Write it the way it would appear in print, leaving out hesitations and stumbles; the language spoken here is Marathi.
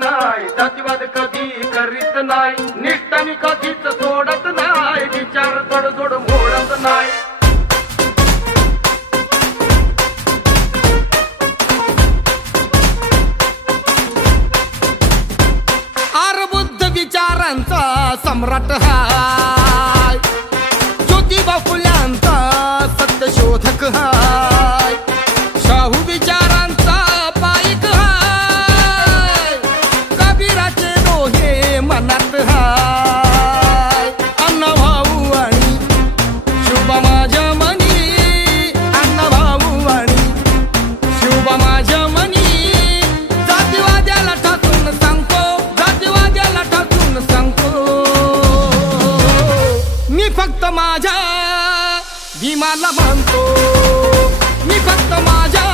नाही, जातीवाद कधी करीत नाही, निष्ठा मी कधीच सोडत नाही, विचार तडजोड मोडत नाही. बुद्ध विचारांचा सम्राट हाय, ज्योतिबा फुल्यांचा सत्यशोधक हाय, शाहू विचारांचा पाईक हाय, कबीराचे दोहे मनात हाय. अण्णाभाऊ आणि शिवबा माझ्या मनी, अण्णाभाऊ आणि शिवबा माझ्या मनी, जातीवाद्याला ठाकून सांगतो, जातीवाद्याला ठाकून सांगतो, मी फक्त माझ्या भीमाला म्हणतो, मी फक्त माझ्या